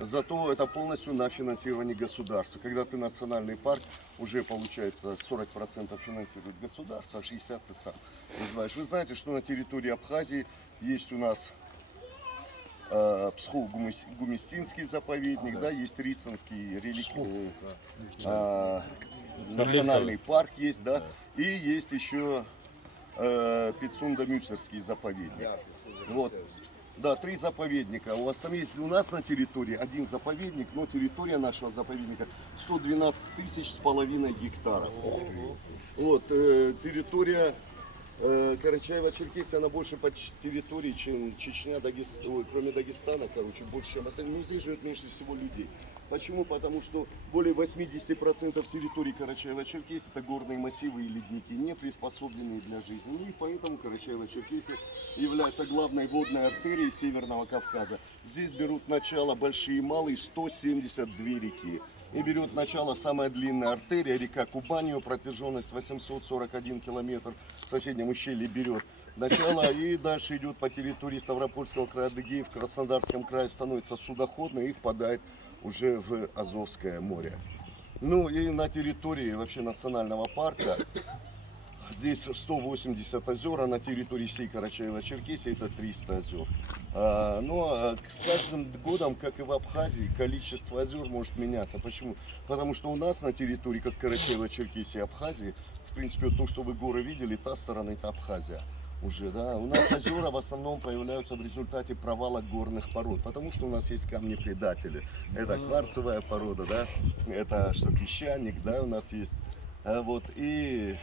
Зато это полностью на финансировании государства. Когда ты национальный парк, уже получается 40% финансирует государство, а 60% ты сам развиваешь. Вы знаете, что на территории Абхазии есть у нас Псхо-Гумистинский заповедник, да, есть Рицинский национальный парк есть, да, и есть еще Пицунда-Мюсерский заповедник. Вот. Да, 3 заповедника. У вас там есть, у нас на территории один заповедник, но территория нашего заповедника 112 тысяч с половиной гектаров. Вот, территория Карачаево-Черкесия, она больше по территории, чем Чечня, Дагестан, кроме Дагестана, короче, больше, чем остальные. Но здесь живет меньше всего людей. Почему? Потому что более 80% территории Карачаево-Черкесии это горные массивы и ледники, не приспособленные для жизни. Ну и поэтому Карачаево-Черкесия является главной водной артерией Северного Кавказа. Здесь берут начало большие и малые 172 реки. И берет начало самая длинная артерия, река Кубань, ее протяженность 841 километр, в соседнем ущелье берет начало и дальше идет по территории Ставропольского края, Адыгеи, в Краснодарском крае становится судоходной и впадает уже в Азовское море. Ну и на территории вообще национального парка здесь 180 озер, а на территории всей Карачаево-Черкесии это 300 озер. Но с каждым годом, как и в Абхазии, количество озер может меняться. Почему? Потому что у нас на территории, как Карачаево-Черкесии и Абхазии, в принципе, вот то, что вы горы видели, та сторона это Абхазия. Уже, да, у нас озера в основном появляются в результате провала горных пород, потому что у нас есть камни-предатели. Это кварцевая порода, да, это что, песчаник, да, у нас есть, вот, и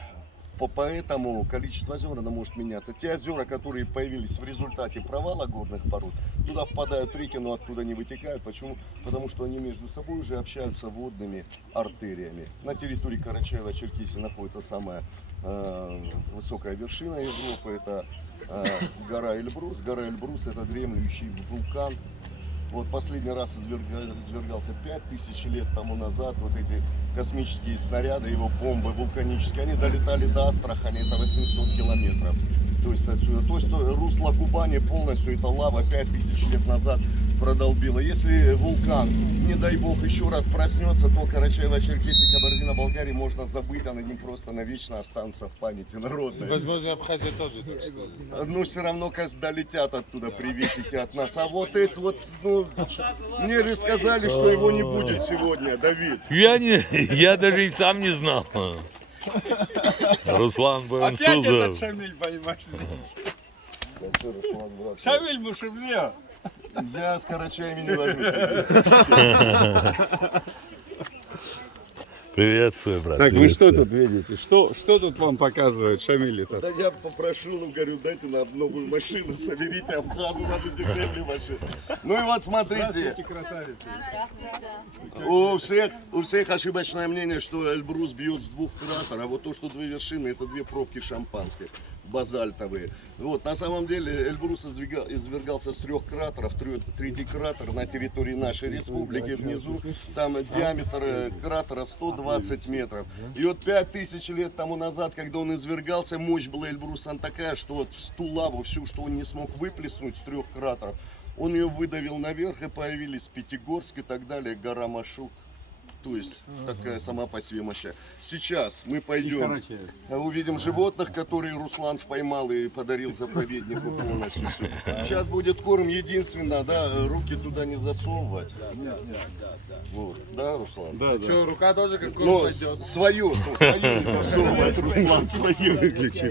поэтому количество озер оно может меняться. Те озера, которые появились в результате провала горных пород, туда впадают реки, но оттуда не вытекают. Почему? Потому что они между собой уже общаются водными артериями. На территории Карачаево-Черкесии находится самая высокая вершина Европы, это гора Эльбрус. Гора Эльбрус это дремлющий вулкан. Вот последний раз извергался 5000 лет тому назад. Вот эти космические снаряды, его бомбы вулканические, они долетали до Астрахани, это 800 километров. То есть отсюда. То есть русло Кубани полностью, это лава 5000 лет назад продолбила. Если вулкан, не дай бог, еще раз проснется, то Карачаево-Черкесия, Кабардино-Балкария можно забыть, они просто навечно останутся в памяти народной. Возможно, Абхазия тоже так что. Ну, все равно, как долетят оттуда приветики от нас. А вот это вот, ну, мне же сказали, что его не будет сегодня, Давид. Я даже и сам не знал. Руслан Опять этот Бенсузов. Шамиль, понимаешь, здесь. Шамиль Мушевле. Я с Карачаями не вожусь. Приветствую, брат. Так, вы что приветствую. тут видите? Что тут вам показывает Шамиль-то? Да я попрошу, ну, говорю, дайте нам новую машину, соберите Абхазу, наши дешевле машины. Ну и вот смотрите, Красавица. у всех ошибочное мнение, что Эльбрус бьет с 2 кратеров, а вот то, что 2 вершины, это 2 пробки шампанской, базальтовые. Вот, на самом деле Эльбрус извергался с 3 кратеров, 3-й кратер на территории нашей республики внизу, там диаметр кратера 120 метров. И вот 5000 лет тому назад, когда он извергался, мощь была Эльбруса такая, что вот ту лаву, всю, что он не смог выплеснуть с 3 кратеров, он ее выдавил наверх, и появились Пятигорск и так далее, гора Машук. То есть такая сама по себе моща. Сейчас мы пойдем, увидим животных, которые Руслан поймал и подарил заповеднику полностью. Сейчас будет корм, единственное, да, руки туда не засовывать. Вот, да, Руслан? Да. Что, рука тоже как корм Но пойдет? свою не засовывать, Руслан, свою. Выключи.